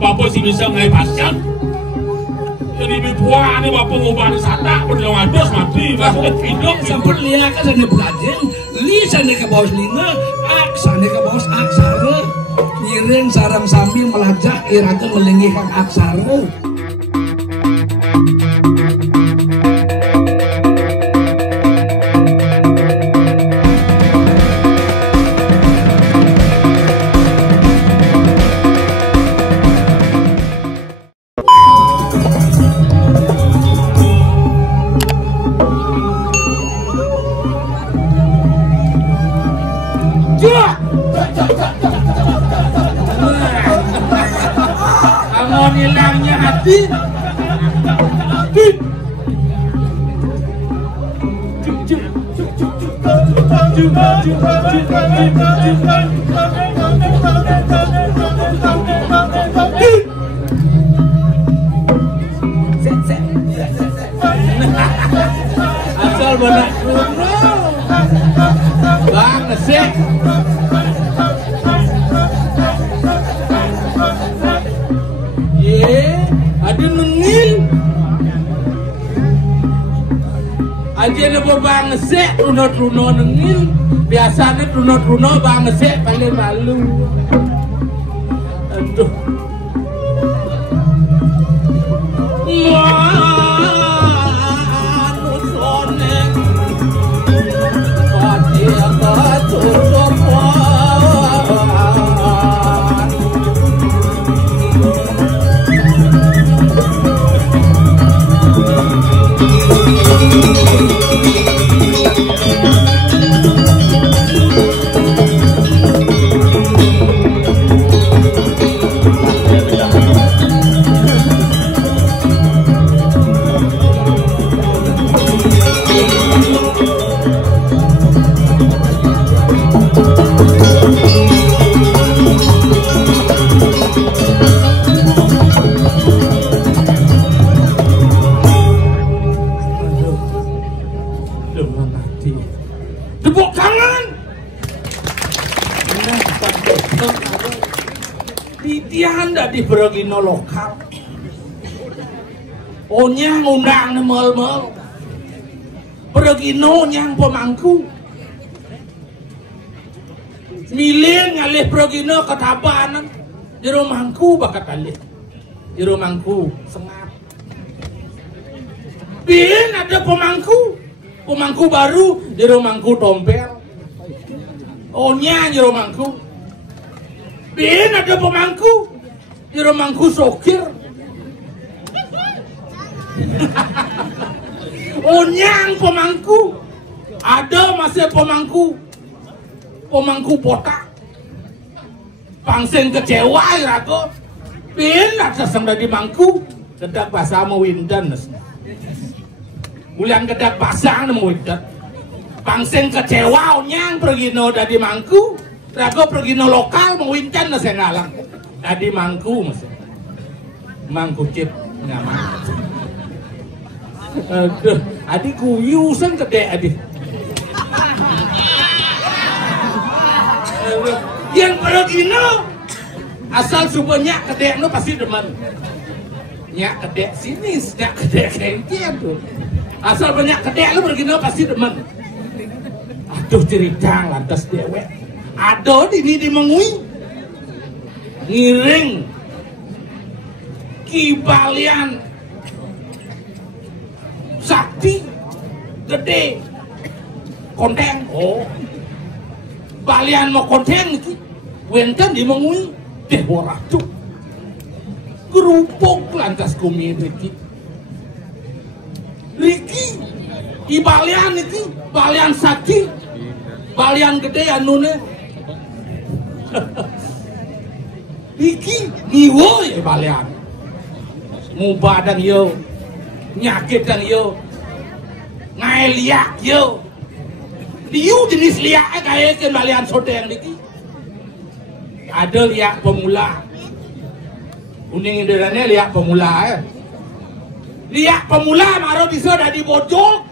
Bapak sih bisa ngai pasang. Jadi bibuan ini bapak ngubah wisata berjalan ados mati masuk hidup. Sampai lihat kan sana belajar, sana ke bawah lina, sana ke bawah aksara, ngiring sarang sambil melajak irakan melinggikan aksara. Kalau hilangnya hati, asal benar bang sih. Ada nengil aja nebo bang sek runo nengil biasanya runo bang sek paling malu. Aduh tepuk tangan. Titian dah di Brogino lokal. Onyang undang mel-mel. Brogino nyang pemangku. Milih ngalih Brogino ketabanan. Di rumahku bakat alih. Di rumahku sengap. Bin ada pemangku. Pemangku baru di rumahku tompel. Onya di rumahku. Bin ada pemangku di rumahku sokir. Onyang pemangku. Ada masih pemangku. Pemangku botak. Pangsen kecewa rago. Bin ada sesang di mangku. Kedak bahasa mau windan. Ulang kedak pasang nemu ikat. Pangsen kecewa onyang pergi no dari mangku. Rago pergi no lokal mau wincan nasi ngalang. Dari mangku mas. Mangku cip nyaman. Aduh, adik kuyusan kedek adik. Yang pergi no asal supaya kedek no pasti demen. Nyak kedek sini, nyak kedek kengkian tuh. Asal banyak kedek lu pergi pasti demen. Aduh cerita lantas dewek. Aduh ini dimengui. Ngiring. Kibalian. Sakti. Gede. Konteng. Oh. Balian mau konteng itu. Wenten dimengui. Dewa ratu. Gerupuk lantas kumiriki. Riki, di balian itu, balian sakti, balian gede anune. Riki, niwo ya balian. Mubah dan yo, nyakit dan yo, ngai liak yo. Liu jenis liak kayak kan balian sodeng Riki. Ada liak pemula, uning inderannya liak pemula ya. Lihat pemula maro bisa dari bojok.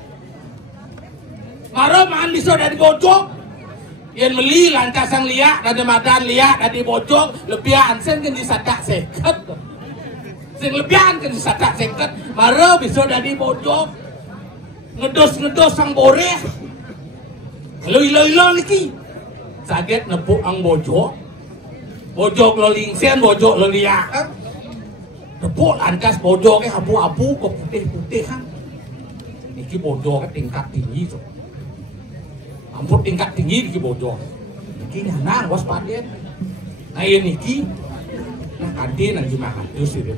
Maro man bisa dari bojok. Yang meli lantas sang liak dari madan liak dari bojong lebihan sen kan disadak seket. Sing lebihan kan disadak seket. Mara bisa dari bojong ngedos sang boreh. Ilo lagi. Saget nepuk ang bojong. Bojong lo lingsen, bojong lo liak. Nepuk lantas bojongnya abu-abu kok putih-putih kan. Iki bojongnya tingkat tinggi tuh. Ampun tingkat tinggi di bojong. Niki nyanang waspada. Nah ya niki, nah kantin lagi makan terus itu.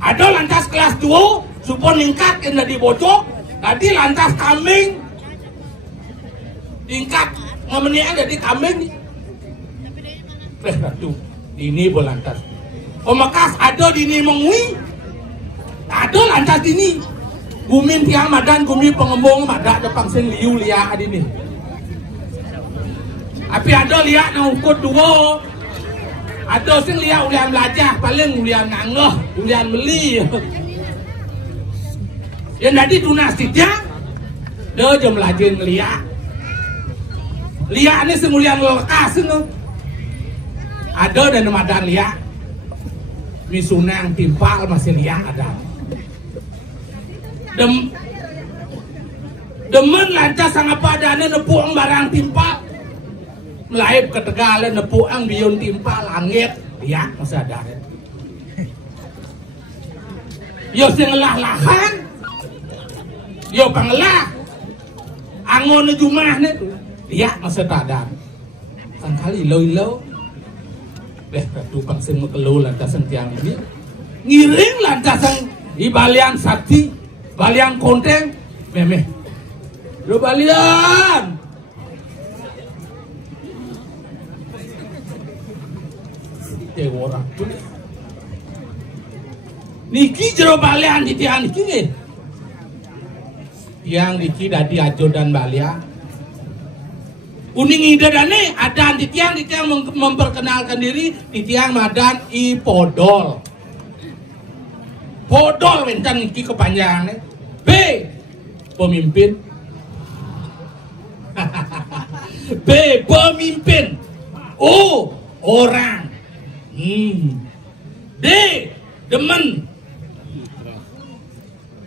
Ada lantas kelas 2, supon ningkat kena di bojong. Tadi lantas kambing, tingkat ngamennya ada di kambing nih. Tuh, ini bolantas. Pemakas ada di ini mengui, ada lantas ini. Gumin tiang madan, gumi pengembong madak depan sen liu liak adini. Tapi ada liak na ukut dua. Ada sen liak ulian belajar, paling ulian ngangeh, ulian beli. Yang tadi tunas tiang, dia jam belajar liak. Liak ni semulian lekas ni. Ada dan madan liak. Misunang timpal masih liak ada. Demen lantas sang apa adanya nepuang barang timpal. Melaib ke Tegalan nepuang biun timpal langit. Ya masih ada. Yo sing lah-lahan. Yo pangelah. Angon jumah ni tu. Ya masih ada. Sangkali lo. Tu pangsing mekelu lantas sang tiang ini. Ngiring lantas sang ibalian sakti. Balian konteng, memeh. Lo balian. Orang tu. Niki jero balian di tiang niki ni. Tiang niki dadi ajo dan balian. Uning ida dane adan di tiang memperkenalkan diri di tiang madan ipodol. Podol wencan niki kepanjangannya. B. Pemimpin. B. Pemimpin. O. Orang. D. Demen.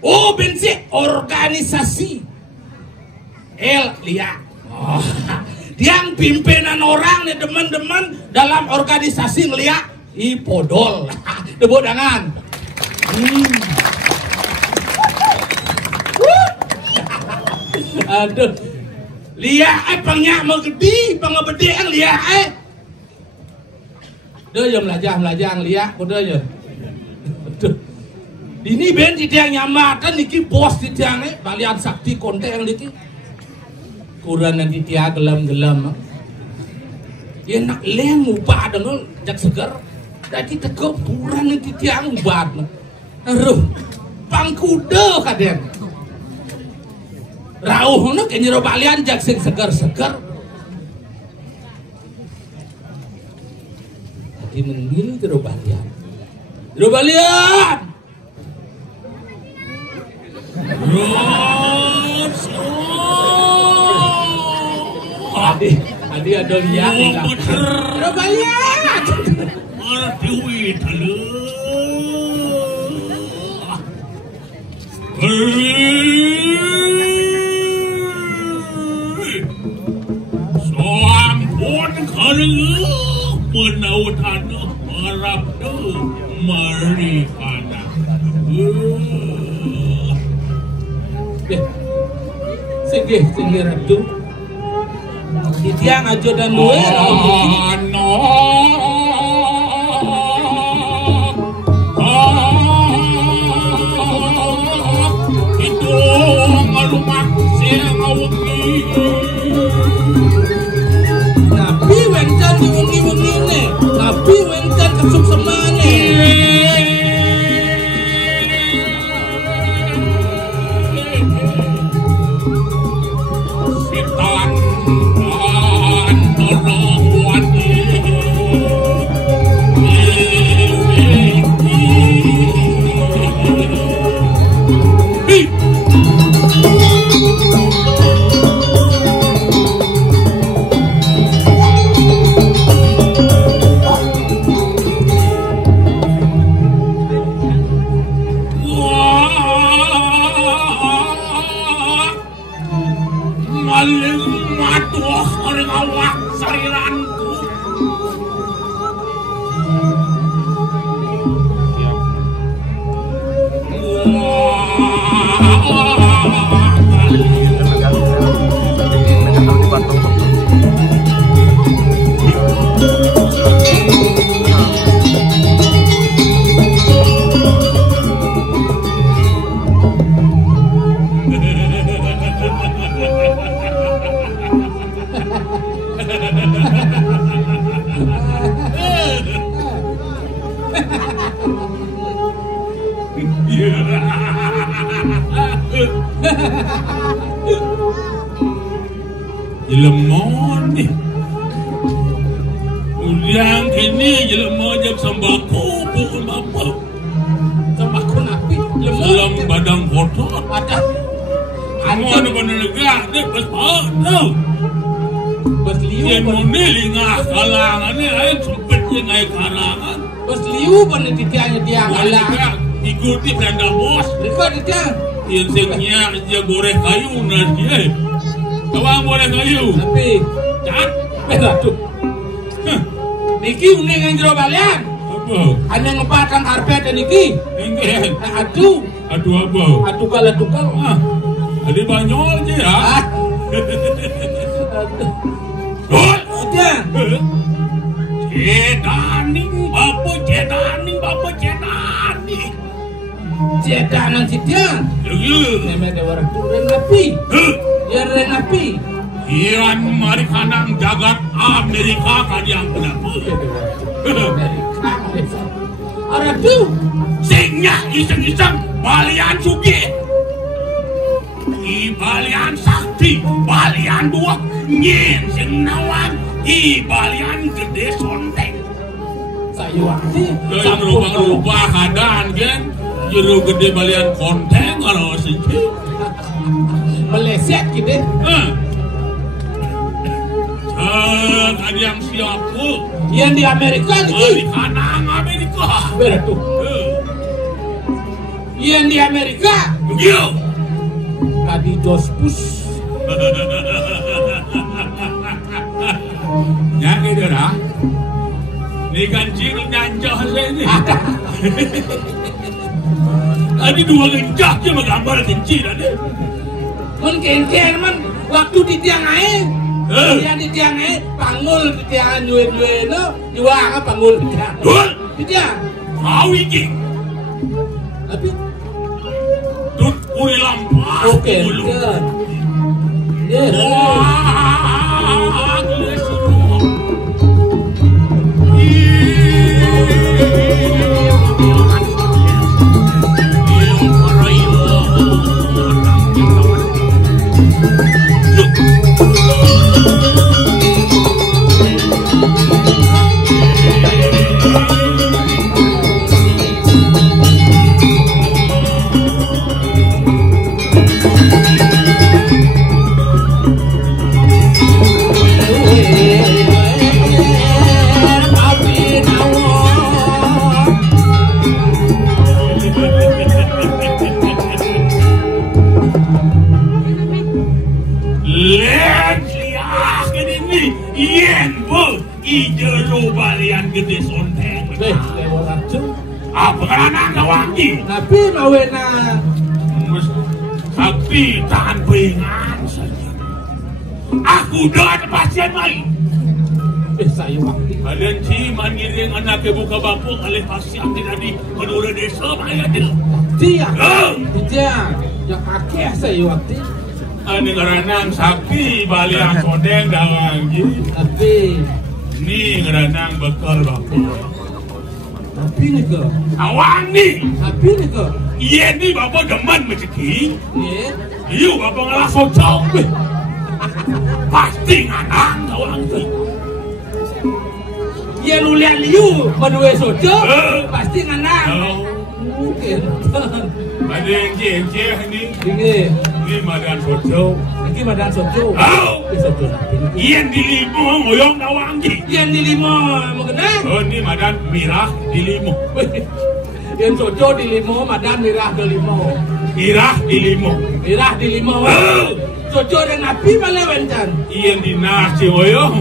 O. Bensin. Organisasi. L. Liak. Oh. Yang pimpinan orang nih demen-demen dalam organisasi ngeliak. Ipodol. Tepuk tangan. Aduh, lihat pangnya megedi, pangebedian lihat Dia yang melajang lihat, kuda je. Aduh, ini ben tidak nyamakan niki bos tidak balian sakti konten niki. Kurang nanti tiang gelam. Dia nak lem ubah dengan jak segar. Dan kita kurang nanti tiang ubah. Aduh, pangkuda kaden. Rauh nu ke jero balian jak sing segar-segar. Jadi menggil jero balian. Jero balian. Adi ada lihat ni lah. Jero balian. Martiwi talu. Soampun kalau menautan harap tu marifana. Sige ratu. Ditiang aja dan dua. Tapi wencan di wengi-wengi ne, tapi wencan kesuk semane. Setan tolong wani. Jelemon nih. Ulang ini jelema jam sembako bukan apa. Sembako napi. Selang badang foto. Ada. Semua ada pada negara ni pas tuh. Bos liu. Yang mana lingah kalangan ni ayat sempit yang ayat kalangan. Bos liu pun di tiang alang. Ikuti Belanda bos. Dekat di tiang. Yang sengnya dia goreng kayu nanti. Kawang goreng kayu. Tapi. Cat. Berat tu. Niki uning yang jero balian. Apa? Hanya ngebatang karpet niki. Enggak. Aduh. Aduh apa? Atukal. Ada banyak je ya. Oh, ada. Cedaning, bapa cedaning. Cedanan si tiang. Ya. Memang ada orang tu renapi. Ya renapi. Iran mari kanang jagat Amerika kadiang kenapa? Orang tu. Singnya iseng-iseng balian sugih. I balian sakti, balian buak nyen sing nawan, i balian gede sonteng. Sayuakti. Yang rubah-rubah hadan kan, jero gede balian konteng kalau sini. Meleset gitu. Ada yang siapa? Yang di Amerika Di ni. kanang Amerika. Beratu. Yang di Amerika. Begitu. Tadi dospus. Ya gitu dah. Ni kancing nyanjah ni. Tadi dua gencah je menggambar kencing tadi. Mun kencing man waktu di tiang air. Yang di tiang air pangul di tiang nyue no juang pangul di tiang. Di tiang. Kau iki. Tapi Tut uri lampas. oke. Ya. Wah, gede sonteng. Lewat tu. Apa kerana kawangi? Tapi mawena. Tapi tahan peringan saja. Aku dah ada pasien mai. Saya waktu. Kalian ciman ngiring anak ke buka bapuk oleh pasien tadi menurut desa mai ada. Tiang. Tiang. Yang kakek saya waktu. Ani ngeranang sapi balian kodeng dawangi. Tapi Ni ngeranang bekal bapuk. tapi ni ke? Awang ni. Tapi ni ke? Iya ni bapa deman rezeki. Ya. You bapa ngalah socok. Pasti nganang awang tu. Ya lu lihat liu berdua sojo pasti nganang. Mungkin. Ada yang jengkel ni. Ini Ni madan socok. lagi badan sojo. Oh. Sojo. Iya di limo ngoyong dawangi. Yang di lima mengenai. Oh ni madan mirah di limo. Yang sojo di lima, madan mirah di lima. Mirah di limo. Mirah di lima. Sojo dan api malah wencan. Iya di nasi ngoyong.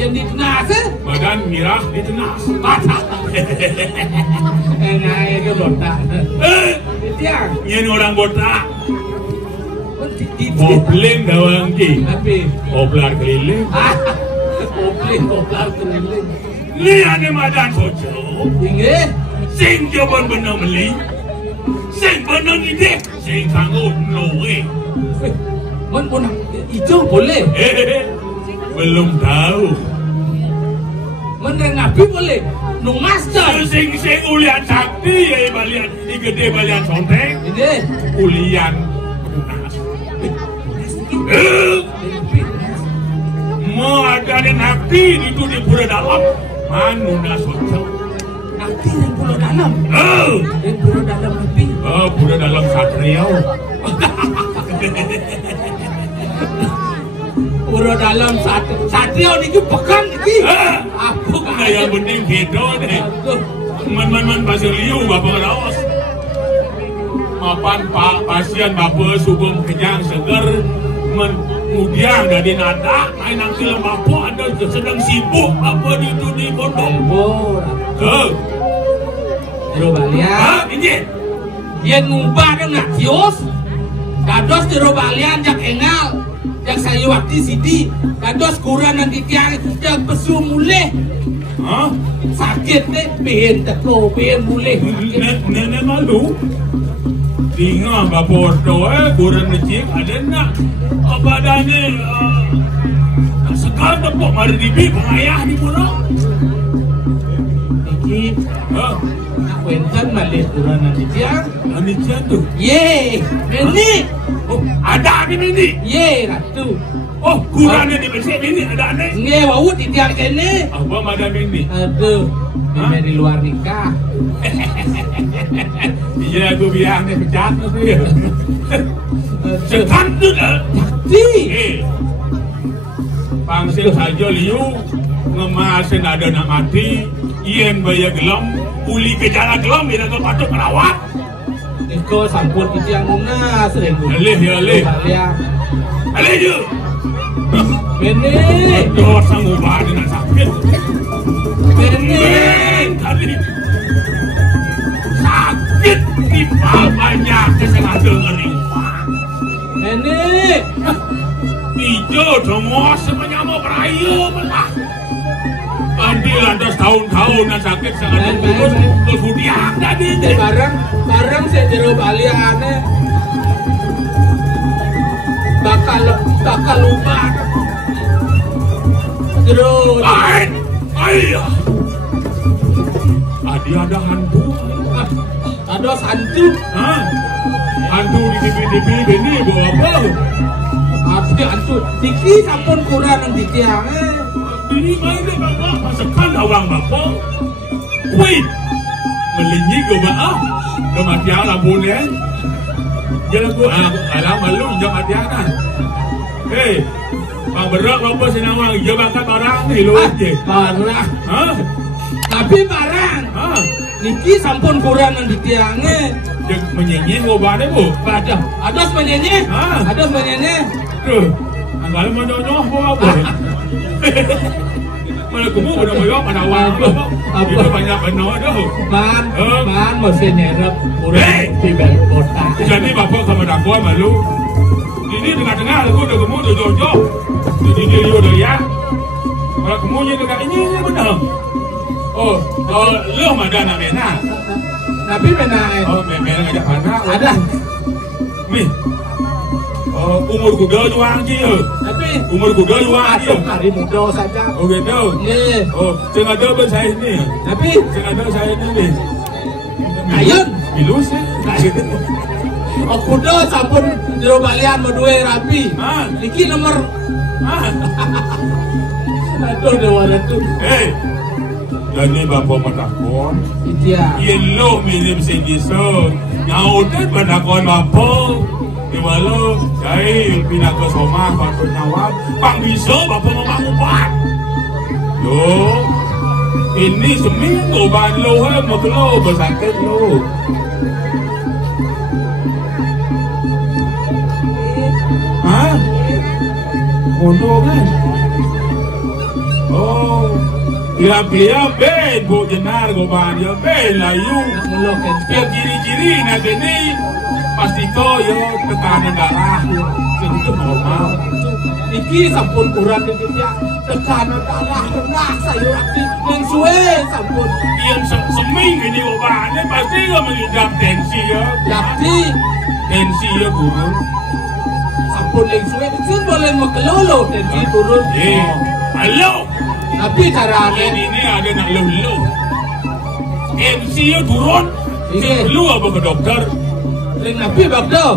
Yang di tenas Madan mirah di tenas. Mata. enak itu botak. Tiang. Ini orang botak. Di Kopling dawangi. tapi Koplar keliling. koplar keliling. Ni ada madan socok. Ingat? Sing jaban benar meli. Sing benar ide. Sing kanggut no way. Man pun hijau boleh. Belum tahu. Man ngapi boleh. Nung master. Sing ulian sakti ya balian. Igede balian sonteng. Ini. Ulian tunas. Mau ada nakti itu di pura dalam. Manu dah socok. Nanti yang pulau dalam. Oh, Yang pulau dalam nanti. pura dalam Satrio. Pulau dalam Satrio ni ke pekan ni. Apa Nah, yang penting gitu deh. Man pasir liu bapak rawas. Mapan pak pasien bapak subeng kenyang seger. Kemudian dari nada main nangki bapak ada sedang sibuk apa di pondok. Jero balian. Ini. Yen ngubah kan nak kios. Dados jero balian jak engal. Jak saya waktu sidi. Dados kurang nanti tiang jak pesu mulih. Hah? Sakit deh, pengen teko, pengen mulih. Nenek malu. Tinggal bapak kurang necik ada nak badannya sekal tepuk mari dibi pengayah di pura. Iki, nak kuentan malih kurang nanti tiang. Nanti jatuh. Ye, ini. Oh, ada di sini. Ye, ratu. Oh, kurangnya di bersih ini ada aneh. Nge, wau di tiang kene. Apa madam ini? Aduh, ini di luar nikah. Iya, aku bilang nih pecat tu ya. Sekantut ah. Di. Pangsil saja liu ngemasin ada nak mati. Ien bayar gelam, uli kejala gelam bila kau patut merawat. Iko sampun di tiang nuna sering. Alih ya alih. Alih je. Ini. Dor sang ubah dengan sakit. Ini. Tadi sakit di banyak kesengaja ngeri. Ini. Hijau semua semuanya beraya belah. Nanti lantas tahun-tahun dan sakit sengaja kurus kemudian tadi. Barang saya jero baliannya. Bakal lupa. Jero. Ayah. Tadi ada hantu. Ada hantu. Hah? Hantu di TV ini bawa apa? Ada hantu. Diki sampun kurang di tiang. Ini mana bapak masakan awang bapak? Wait, melinyi ke bapak? Kematian lampunya. Jangan gua alam malu kematian kan? Hei, bang berak bapak senawang jabatan orang ni lu je. Barang. Hah? Tapi barang. Hah? Niki sampun kurang di tiangnya. Dia menyanyi ngobatnya bu. Ada menyanyi. Ah. Ada menyanyi. Tuh, kalau mau nyonya apa? Mana kamu udah mau mana awang itu banyak benar dah. Man masih nyerap urang di kota. Jadi bapak sama dakwa malu. Ini tengah-tengah aku udah kamu udah jojo. Jadi dia udah ya. Kalau kamu nya dekat ini benar. Oh, lu mana nak mena? Tapi mena. Oh, mena ngajak mana? Ada. Nih. Oh, umur kuda juang je. Tapi umur kuda juang je. Hari muda saja. Oh gitu. Ye. Oh, tengah ada saya ini. Tapi tengah ada saya ini. Ayun. Bilus sih. Oh kuda sampun jero balian medue rapi. Iki nomor. Aduh dewa itu. Jadi bapak matakon. Iya. Yelo minim segiso. Nyautan matakon bapak. Diwalo, saya pindah ke Somah, patut nyawab. Bang bisa bapak mau ubat. Yo, ini seminggu ban lo, mau lo bersakit lo. Hah? Untuk kan? Oh, ya ben bu jenar goban ya ben layu. Ya ciri-ciri nak ini. Pasti kau yo tekanan darah itu normal. Iki sampun kurang di dia tekanan darah rendah sayur aktif yang suwe sampun. Yang seming ini obatnya pasti kau mengidap tensi ya. Jadi tensi ya turun. Sampun yang suwe itu boleh makelolo tensi turun. Halo. Tapi caranya ini ada nak lulu. Tensi ya turun. Lu apa ke dokter? Nabi bakdo.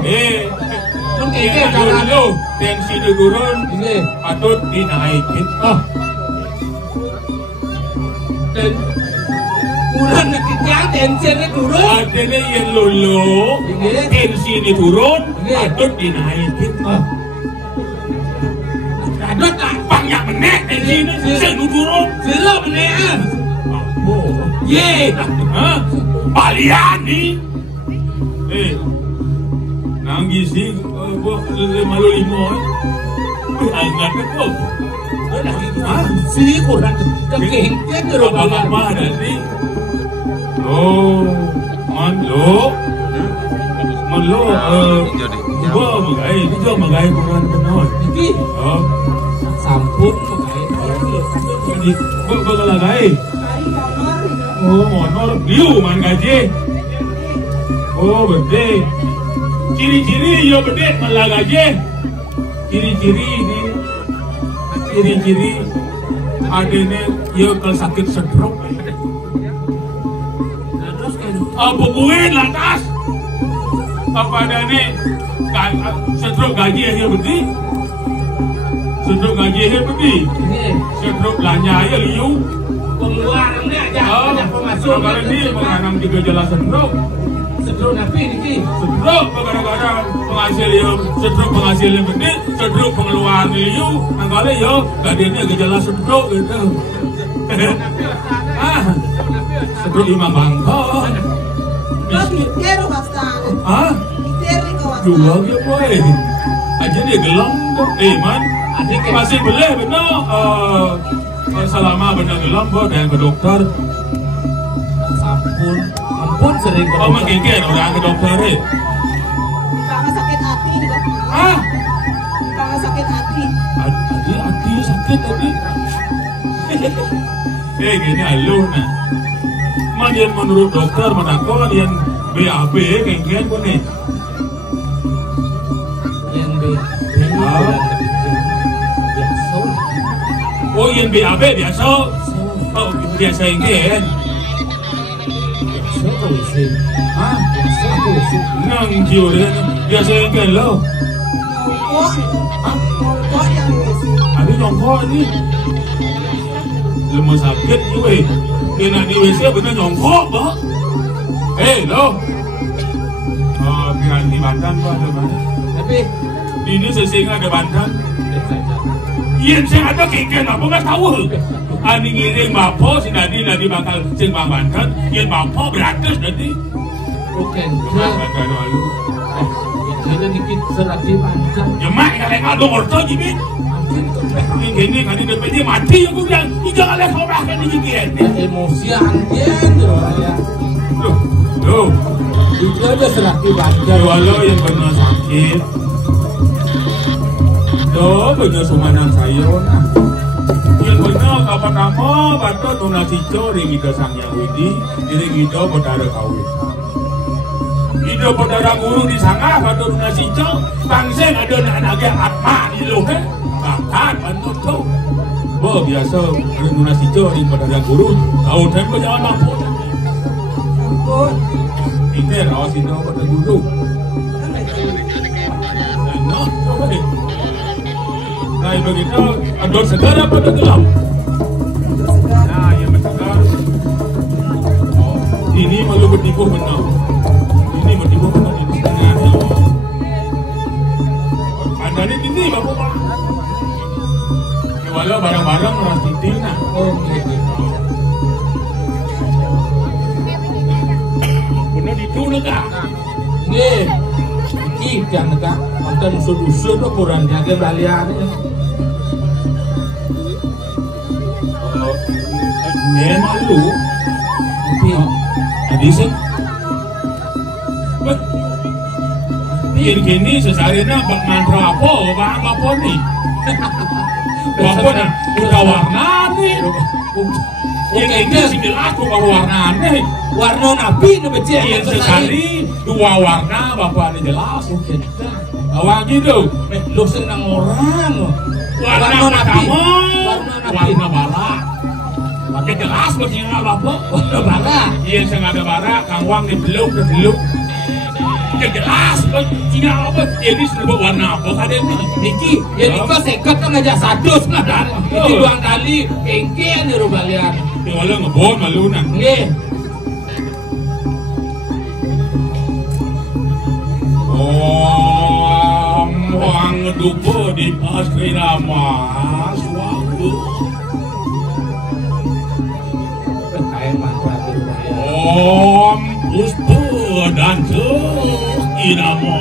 Mengkeke dulu tensi turun Nggih. patut dinaikin. Dan kurang kekian tensinya turun. Adene yang lulu Nggih. tensi ini turun Nggih. patut dinaikin. Ada tak Banyak meneh tensi ini sing turun. selo menean. Oh, Ye. Baliani. Nangis sih, malu limo. Angkat kok. Si kurang kekengken ro bapak. Apa tadi? Oh, manlo. Gua magai kurang benar. Iki Oh, sampun magai. jadi gua lagai. Oh, honor liu man gaji. Oh, bede. Ciri-ciri yo bede malah gaji. Ciri-ciri ini. Ciri-ciri adene yo kalau sakit stroke. Terus kan Apa buin lantas? Apa adane stroke gaji ya bede? Stroke gaji ya bede? ini Stroke lanya ya liu. pengeluarannya aja ada pemasuk. Sekarang ini menganam tiga jelas stroke. Sedro napi niki. Stroke gara-gara penghasil yang stroke penghasil yang gede, stroke pengeluaran liu, angkali yo gadinya gejala stroke gitu. Stroke imam bangko. Intero bastante. Intero bastante. Dua gitu boy. Aja dia gelang tuh, man. Adik Masih boleh benar. Selama benar gelang boy dan ke dokter. sampun. Ampun sering Oh mengkeke orang ke dokter eh. Karena sakit hati juga. Karena sakit hati. Adi sakit tadi. Gini aluh nah. Yang menurut dokter menakon yang BAB kengken pun nih. Yang biasa. Oh yang BAB biasa. Oh biasa kengken. Biasa kau sih. Biasa kau sih. Nang jiu deh biasa kengken lo. Nyongkok yang ngurusin. Ada nyongkok ni. Lemas sakit ni weh. Kena di WC bener nyongkok bah. Lo. Oh kira di Banten bah ada mana? Tapi Di ini sesinga ada Banten. saja. Iya saya ada kengken apa nggak tahu. Ani ngiring bapo si Nadi bakal sing bang Banten. Iya bapo beratus nanti. Bukan. Kata lalu. Jadi dikit serati panjang. Ya mak kalau ngadu orto jadi. Ini kan di DPD mati aku bilang. Jangan lihat orang kan di GN. Emosian gitu ya. Loh. Itu aja serati Ya panjang. walau yang benar sakit. Loh benar sumanan saya nah. Yang benar kapan nama batu donasi cori kita sangnya widi. Jadi kita berdarah kawin. Kita berdarah guru di sana batu donasi cori. Bangsen ada anak-anaknya atma di loh. Bahkan bantu tuh. Wah biasa ada donasi cori berdarah guru. Tahu tempo jangan mampu. Ini rawat itu pada guru. Nah, coba deh. Nah, begitu ada segar apa ada gelap? Nah, yang segar. Oh, ini malu bertipu benar. Ini bertipu benar di tengah. Ada ini bapak. Walau barang-barang orang titik nah. Oh gitu. Benar itu lega. Nih, iki kan nek wonten sudu-sudu tuh kurang jaga baliane. Memang lu. Tapi Jadi sih. Gini sesarina bak mantra apa nih? Apa nih? Udah warna nih. Yang ini sih jelas tuh warna nih. warna nabi nu becek Yang sekali dua warna bapak ini jelas. mungkin. Awang gitu. Lu senang orang. Warna pertama Warna nabi. warna barat. Warna jelas begini bapak. Warna bara. Iya, saya ada bara, kang Wang di beluk. ya jelas Cina apa ini serba warna apa kada ini Niki ya Niko sekat kan ngajak sadus ngadan ini doang kali kengkean di Rubalian kalau ngebon malu nak nggih Wang dupo di pas kirama suatu kayak mantra di Rubalian Om Pustu dan irama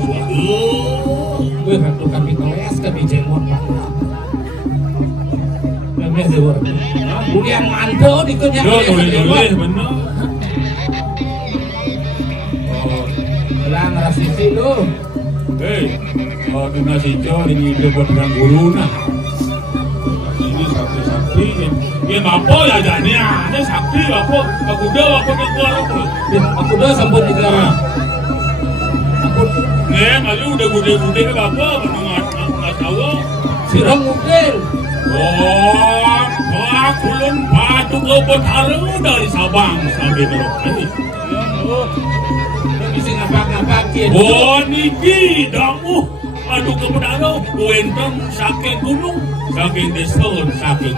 suatu gue ratu kami keles kami jenggot pak kami sewur bulian mando di kunyah boleh benar Lang rasisi lu. Di nasi jauh ini buat dengan guru nah. Ini sakti. Ya apa ya jadinya? Ini sakti apa? Aku dah keluar apa? Aku dah sampun negara. Aku malu udah gude apa? Nggak tahu. Sirang mungkin. Kulon patu ke Betaru dari Sabang sampai Merauke. Bisa ngapak-ngapakin. Niki damu adu ke Betaru, wenteng saking gunung, saking desa, saking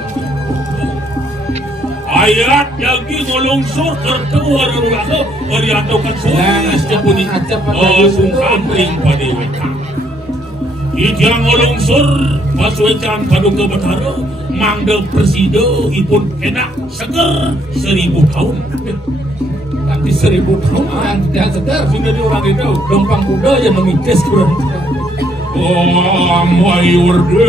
ayat lagi ngolungsur terkeluar rasa meriatokan sulis jepuni sungkandring pada weka. Ijang ngolungsur pas wecan padu ke Betaru, mangdel presiden ipun enak seger 1000 tahun. Nanti 1000 tahun orang tidak segar sudah di orang itu dompang kuda yang memitis kurang. Mayurde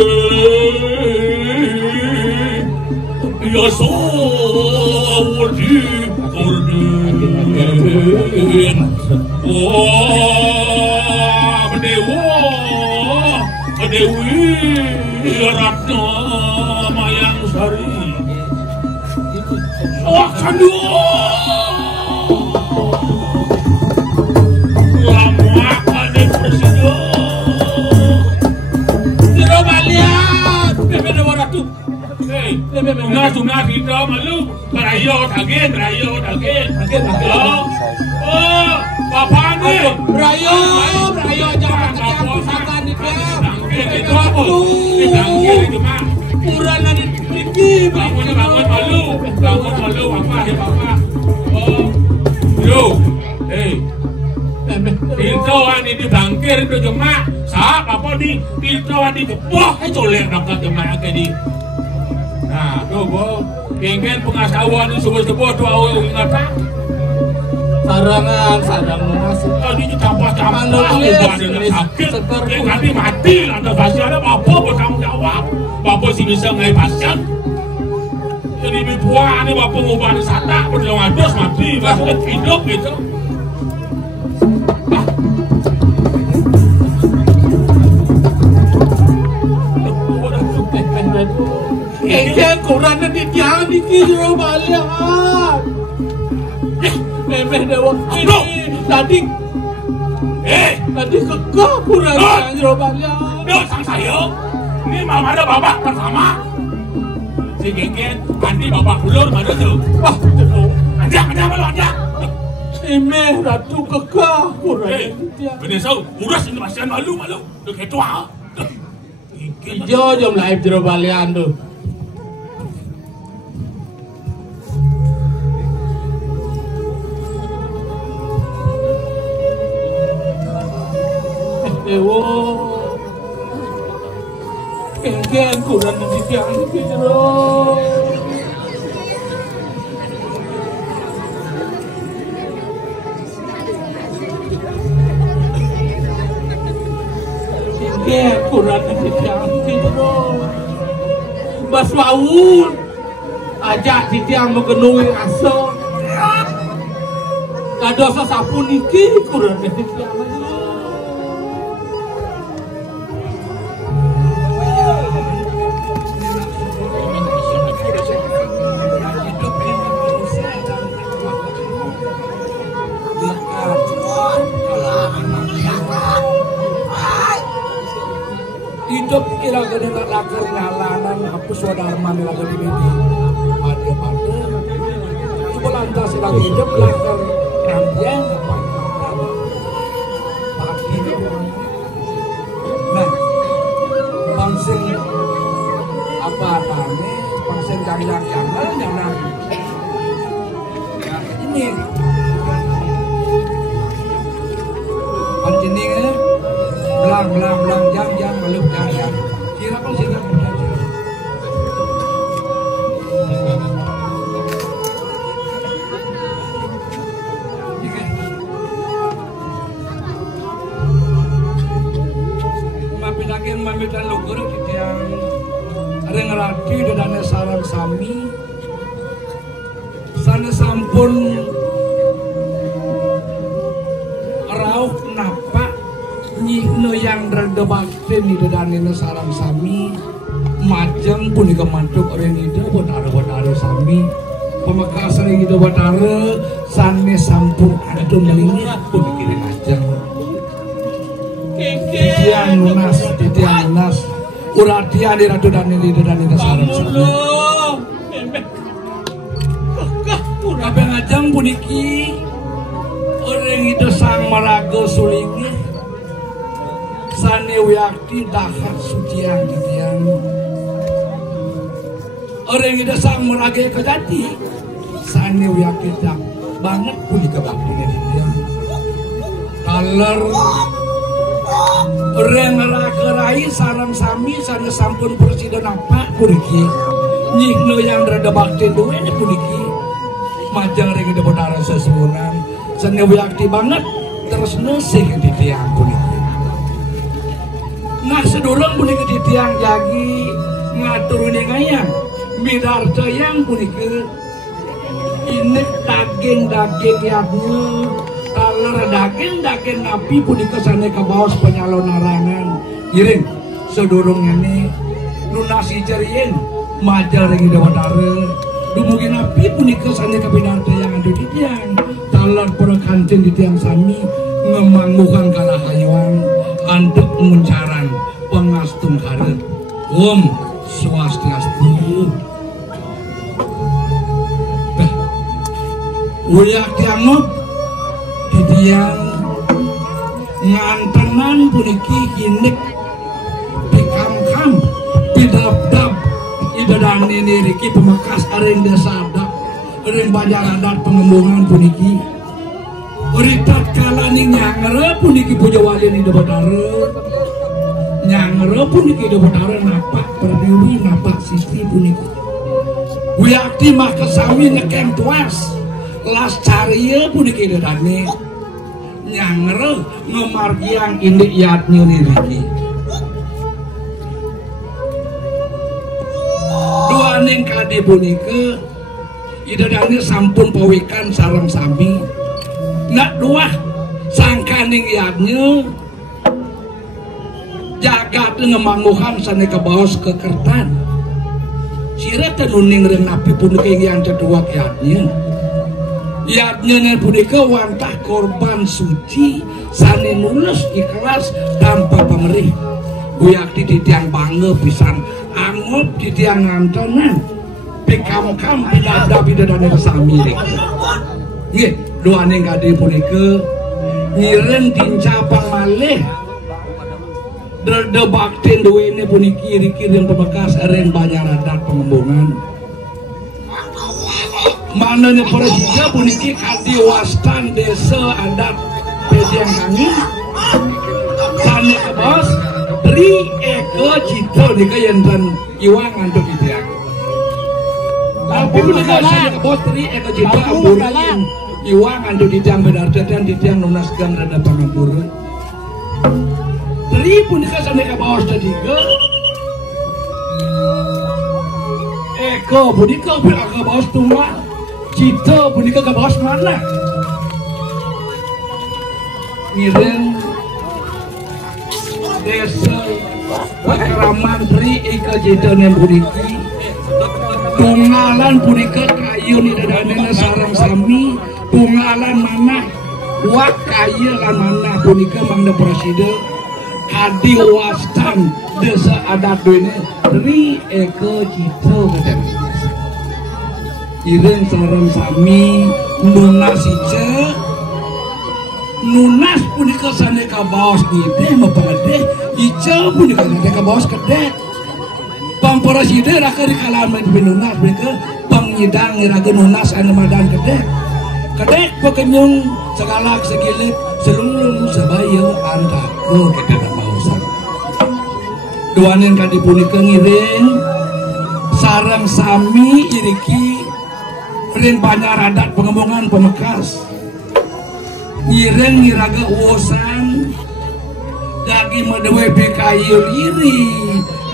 ya sawadi korden Dewi Ratna Mayang Sari Sandu Sunat kita malu berayot again. Bapak ni Rayo jangan kejam pusaka ni dia. Itu apa? Ditangkir itu mah. Murah nanti tinggi. Bangun malu apa? Yo, Tiltawan ini dibangkir itu jemaah. Saat apa di tiltawan di keboh itu lek nak jemaah ke di. Nah, tuh bo, ingin pengasawan itu sebut-sebut tu awal ingatan. Sarang masuk. Tadi tambah-tambah ubah dengan sakit. Nanti mati lantas pasien apa bertanggung jawab. Bapak sih bisa ngai pasien. Jadi bibuah ni bapak ngubah ni satak berjalan ados mati masuk hidup gitu. Kayaknya Quran nanti jangan dikira balik. Memeh dewa ini tadi kekeh Quran jangan balik. Duh, sang saya. Ini malam ada babak pertama. Si Genggen, nanti babak belur mana tu? Wah, Ajak malu ajak. Memeh ratu kekeh Quran. Benar sah, urus ini masih malu. Tu ketua. Hijau jom live jero balian tu. Ewo, kengken kurang di tiang di jero. Kengken kurang di tiang di jero. Bas waun, ajak di tiang mengenui asal. Kado sasapu niki kurang di tiang. Hidup iraga dengan lakar ngalanan apa swadharma iraga di bini pada coba lantas iraga hidup lakar rampian apa jangan ya ini panjini belang jang malu jang kira pun sih kan mamitan lugur yang ring rati dan sarang sami sana sampun rauh napa nyihno yang rada bakti ni dan sarang sami majeng pun dikemantuk orang itu buat sami pemakas ring itu buat sana sampun ada melingi pun dikirim majeng titiang lunas uratian di ratu dan ini sarang sami kabeh ngajeng puniki orang itu sang maraga sulingi sane wiakti dahar sucian titiang orang itu sang maraga kejati sane wiakti dah banget punika baktinya titiang taler orang ngerai sarang sami sana sampun presiden apa puniki nyihno yang rada bakti duwe ini puniki majang ring de bodara sesebunan sana wiakti banget terus nesih di tiang puniki nah sedulur puniki di tiang jagi ngatur ini ngayang midarta yang puniki ini daging yaknya kalau daging napi punika sana ke bawah penyalon narangan iring sedurungnya nih lunasi jariin majal ring dewatara dumugin napi punika sana ke binarta yang ada di tiang talar para kantin di tiang sami ngemanggukan kalah hayuan untuk muncaran pengastung karet swastiastu uyak tiangop yang ngantenan puniki hinik pikam-kam pidap-dap idadan ini riki pemekas aring desa adat aring banyak adat pengembungan puniki uritat kalani nyangere puniki puja wali ini dapatare nyangere puniki dapatare napak perdiwi napak sisi puniki wiakti mah kesami nyekeng tuas las cariya puniki dadane nyangre ngemargiang indik yatnya niriki dua ning kade punika idadane sampun pawikan sarang sami nak dua sangkaning yatnya jagat ngemangguhan sana ke bawah kekertan sira tenuning ring napi punika yang kedua yatnya yatnya punika wantah korban suci sane nules ikhlas tanpa pamerih buyakti di tiang bangga pisan angop di tiang ngantonan pikam-kam bidada bidadane sami nggih doane kade punika ngiren dincapang malih derde baktin duwene puniki kiri-kiri pemekas aren banyak adat pengembungan mana nih para juga puniki kadi wastan desa adat pediang kami sana ke bos beri eko cito nika yang dan iwang untuk ideang tapi nika sana ke bos beri eko cito amburin iwang untuk ideang bedarta dan ideang nunas gang rada pangampura beri punika sana ke bos tadi ke eko punika beri ke bos tunggal cita punika ke bawah mana ngiren desa Pakaraman beri ika cita yang puniki tunggalan punika kayu ni dadane sarang sami tunggalan mana wak kayu lan mana punika mangda presiden adi wastan desa adat duene beri ika cita katanya iring sarang sami nunas ica nunas punika sane ka baos ni teh mapade ica punika sane ka baos kedek Bang Presiden raga di kalaman binunas mereka pengidang raga nunas anu madan kedek pekenyung segalak segilik selunglung sebaya anda kita tak mau sang duanin kan dipunika ngiring sarang sami iriki rin banyak radat pengembangan pemekas ngiring ngiraga uosan dagi madewe pekayun iri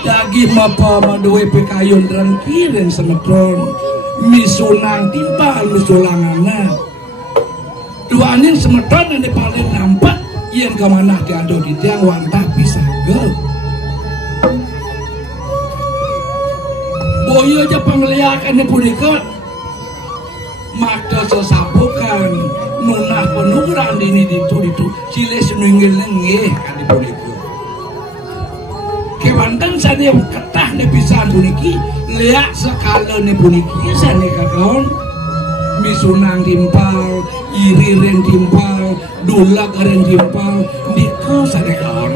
dagi mapa madewe pekayun dan kiring semetron misunang timpal misulangana duanin semetron yang paling nampak yang kemana diado di tiang wantah bisa ke boyo aja penglihakan punika maka sesapukan nunah penuran ini itu cile senunggil nengeh kan dipunika kewantan sana ketah nepisan puniki lihat sekala nepuniki sana kakon misunang timpal iriren timpal dulak aren timpal niku sana kakon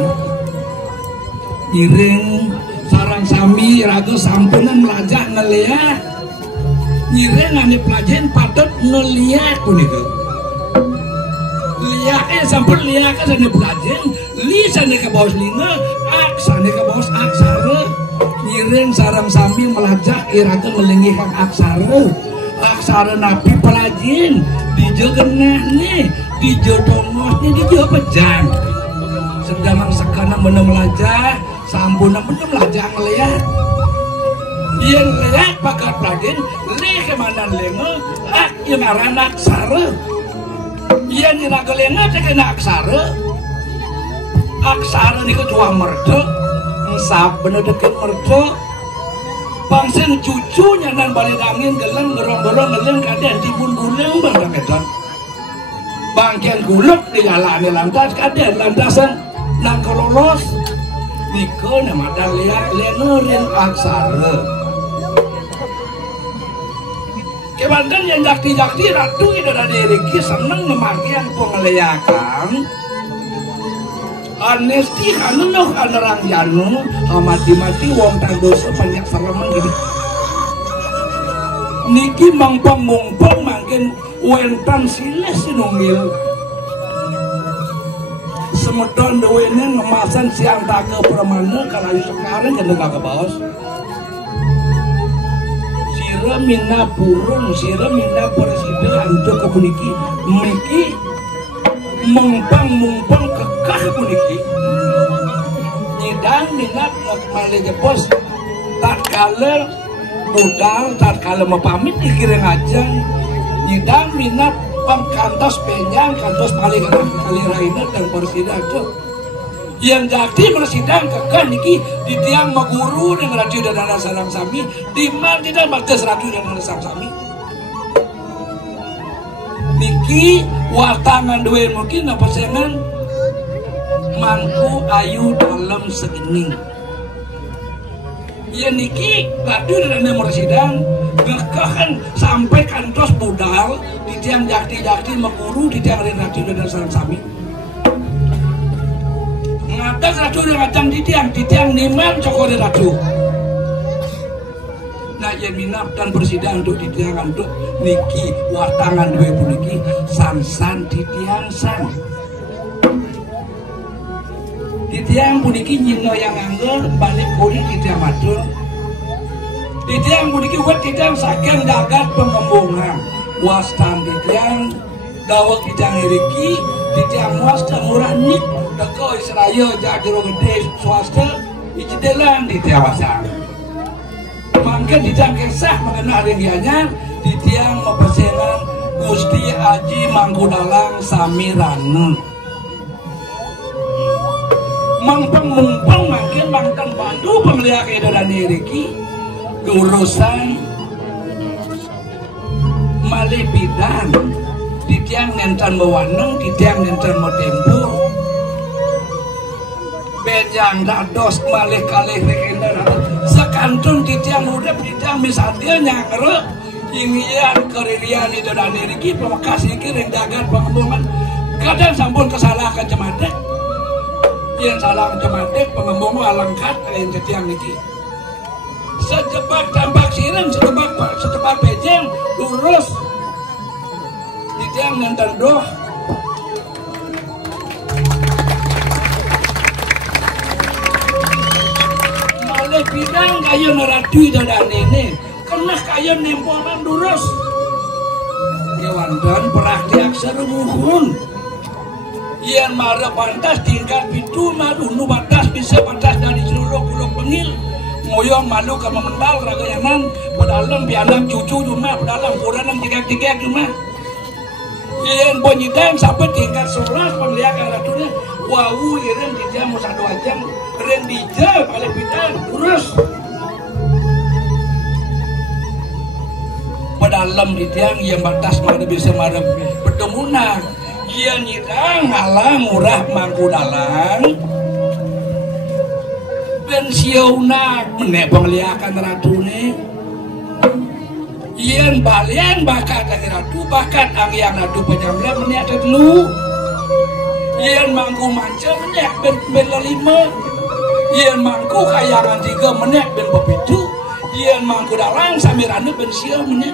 iring sarang sami raga sampunan melajak ngeliat nyiring ane pelajaran patut ngeliat punika lihat sampun lihat kan sana pelajaran li sana ke bawah lina ak sana ke bawah aksara nyiring sarang sami melajak iraga melinggikan aksara nabi pelajaran dijo genah nih dijo tongos nih dijo pejang sedang sekana bener melajak sampunan bener melajak ngeliat yang lihat pakai pelajaran li kemana lengo ak yang aran aksara yang diraga lengo kena aksara ini ketua merdo nsap bener deket merdo bangsen cucunya nan balik angin geleng gerong-gerong geleng kadang dibun guleng bang kedan bangkian guluk dilalani lantas kadang lantasan nang kololos niko nama dan lihat lengerin aksara kebantan yang jakti-jakti ratu itu dari Riki seneng memakian pengelayakan anesti kanunuh anerang janu mati-mati wong tangdosa banyak sereman gitu niki mangpong-mungpong makin wentan siles sinunggil semedon dewene ngemasan siang taga permana kalau sekarang kan gak kebaos sira minna purun sira minna presiden untuk kepuniki miki mengpang kekah puniki nyidang minat malih bos tatkala budal tatkala mapamit dikira ngajeng nyidang minat pangkantos penyang kantos paling kali raina dan presiden itu yang jadi presiden kekah niki di tiang maguru dengan radio dan anak sarang sami di mana tidak batas radio dan anak sarang sami niki watangan dua mungkin apa sengan mangku ayu dalam segening ya niki radio dan anak presiden kekahan sampai kantos budal di tiang jakti maguru di tiang radio dan anak sarang sami ngatas ratu ngacang di tiang niman cokor ratu nah yang minap dan presiden untuk di tiang untuk niki watangan dua puniki sansan di tiang san di tiang puniki nyino yang anggur balik kulit di tiang matur di tiang puniki buat di tiang saking gagat pengembungan wastan di tiang dawak di tiang iriki di tiang wasta murah nik deko Israel jadro gede swasta ijedelan di tiawasan mangken di tiang kesah mengenal ringgianya di tiang mepesenan Gusti Aji Mangkudalang Samirana mangpeng mangken mangkan bantu pemeliharaan kedalan iriki urusan malih bidan di tiang nentan mewaneng di tiang nentan metempo benjang dados malih kalih rekender sekantun di tiang urip di tiang misalnya nyangre ingin keririan itu dan iriki pemekas iki ring dagat pengembangan kadang sampun kesalahan cematek yang salah cematek pengembangan alangkat yang tiang niki secepat tampak sireng, secepat pejeng, lurus. Dijang ngantar doh. Malih bidang kaya neradui dadan ini, kena kaya nempolan lurus. Kewandan perah diaksar muhun. Yang marah pantas tingkat pintu malu nu batas bisa batas dari seluruh pulau pengil ngoyong malu ke memendal ragayanan pedalam pianak cucu rumah pedalam kurang yang tiga rumah yang bonyidang sampai tingkat 11 penglihakan ratunya wawu iren di jam 1 jam keren di jam oleh bidang terus pedalam di tiang yang batas mana bisa marah bertemunan ia nyidang halang murah mangku dalang pensiunak menepang liakan ratune ian balian bakat lagi ratu bakat ang ratu penyamlah meniat dulu ian mangku manca menyak ben 5 ian mangku kayangan 3 menyak ben bepitu ian mangku dalang samirane ben siau menyak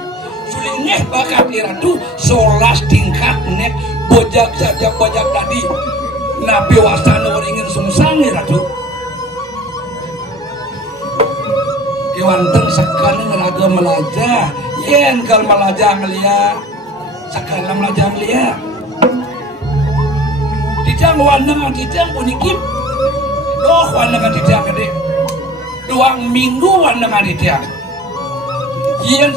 sulingeh bakat iratu 11 tingkat menyak bojak saja bojak tadi nabi wasana waringin sungsang iratu kiwanten sekali ngeraga melajah yen kal melajah ngelia sekali melajah ngelia dijang wanang dijang unikip doh wanang dijang gede 2 minggu wanang dijang yen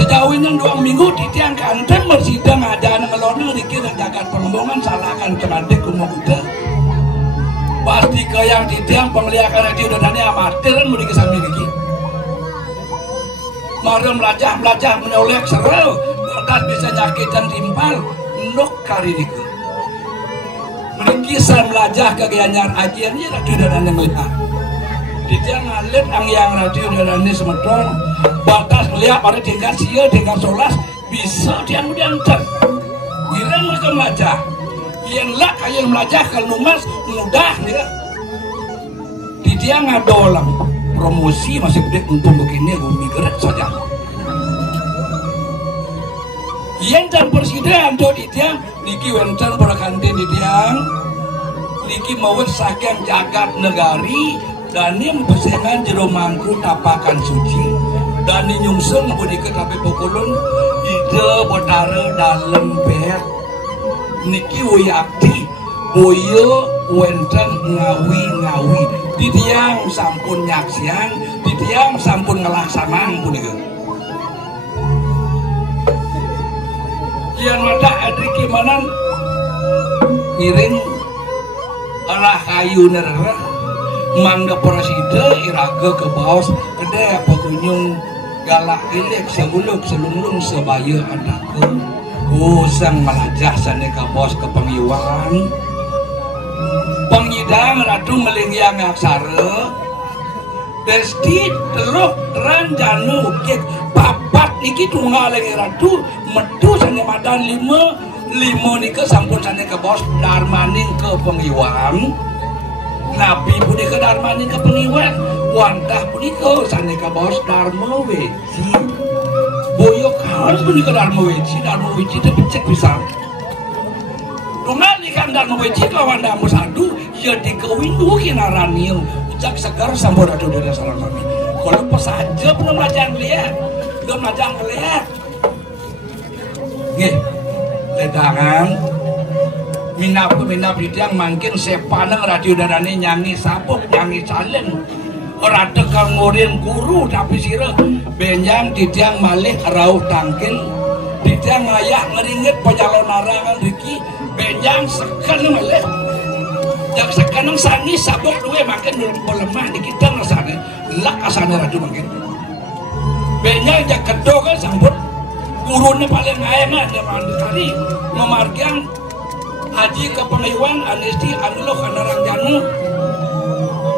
sejauh ini 2 minggu dijang kanten bersidang ada anak ngelonang dikira jagat pengembangan salahkan kemantik kumokuda pasti ke yang dijang penglihakan radio dan amatiran mau dikesami lagi mari melajah menolak seru batas bisa nyakit dan timpal nuk kari niku menikisan melajah kegianyar ajiannya radio dan melihat dijang ngalit ang yang radio dan semeton batas melihat pada tingkat sia tingkat 11 bisa dia diantar kira mereka melajah yang lah kaya melajah kalau numas mudah ya di dia ngadolang promosi masih gede untuk begini bumi gerak saja yang dan presiden do di tiang niki wenten berkantin di tiang niki mawet saking jagat negari dan ini besengan jero mangku tapakan suci dan ini nyungsung budike tapi pukulun ide botare dalam ber niki wiyakti boyo wenten ngawi di tiang sampun nyaksian di tiang sampun ngelaksanaan punika yang mata adriki manan ngiring arah kayu nerah mangga preside iraga ke baos gede pagunyung galak ilik seguluk selunglung sebaya adake kusang melajah saneka bos ke pengiwan pengidang ratu melingyang aksara desti teluk ranjanu kek papat niki tunggal lagi ratu metu sane madan 5 nika sampun sane ke bos darmaning ke pengiwan nabi puni ke darmaning ke pengiwan wantah puni ke sane ke bos darma weci boyo kawan puni ke darma weci itu becek pisang tunggal ikan darma weci kawan damu sadu ya dikewindu kinaraniu ucak segar sampun ratu dari salam kami kalau pesaja belum lajang lihat nggih ledangan minap yang mangkin sepaneng radio darane nyanyi sapuk nyanyi salen ora tekang ngurin guru tapi sira benjang didang malih rauh tangkil didang ayah ngeringit penyalon narangan riki benjang seken malih yang sekarang sangi sabuk duwe makin lemah dikit dan rasanya lak asane radio mangkin benjang jak kedo kan sambut gurunya paling enak dan tadi memargian haji ke pengiwan anesti anuloh kanarang janu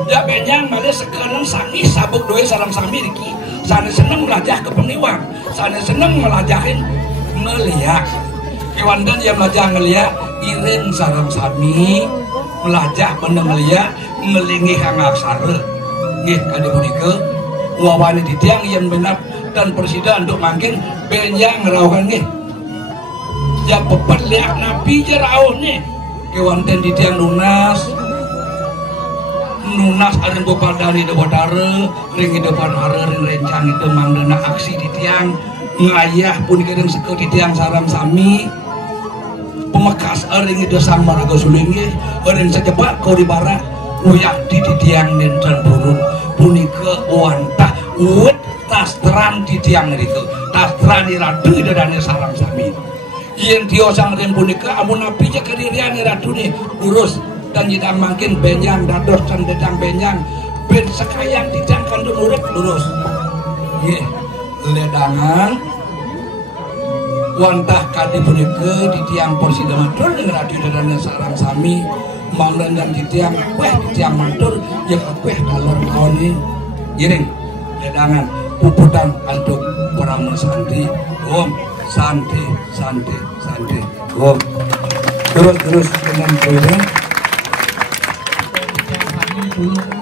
ya benyang malah sekarang sangi sabuk doa salam sami diki sana seneng melajah ke pengiwan sana seneng melajahin ngeliat kewandan yang melajah ngeliat iring salam sami melajah meneng ngeliat ngelingi hang aksara nggih kade punika wawani di tiang yang benar dan presiden untuk makin benjang rauhan nih ya pepat lihat nabi jarauh nih kewanten di tiang lunas ada bopal dari dewatara ring depan hara ring rencang itu mangdana aksi di tiang ngayah pun kadang seke di tiang saram sami pemekas ring itu sang maraga sulingge ring secepat kau di barat uyak di tiang dan burung punika wantah uwet tastran di tiang itu tastran iradu dan saram sami yang diosang ring punika amun nabi je kedirian iradu nih lurus dan jidang makin benjang dados dan dedang benjang ben sekayang didangkan urip lurus nggih ledangan wantah kadi punika di tiang porsi matur ning radio dan sarang sami mangdan dan di tiang weh di tiang matur ya weh kalor koni giring ledangan puputan untuk perang santi om santi om terus dengan turun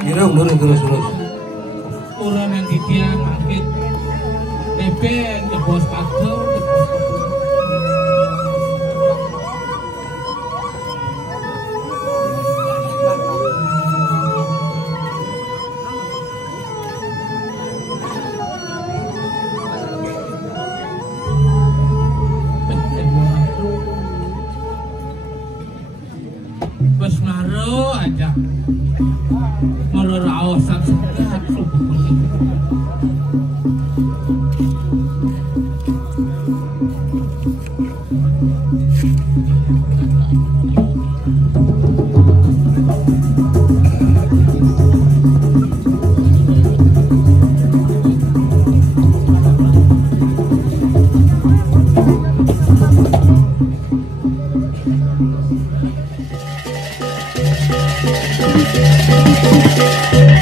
Girung terus. Orang yang di tiang makin nebeng ke bos patung. Bos maro aja. Mereraosan sehat Thank you.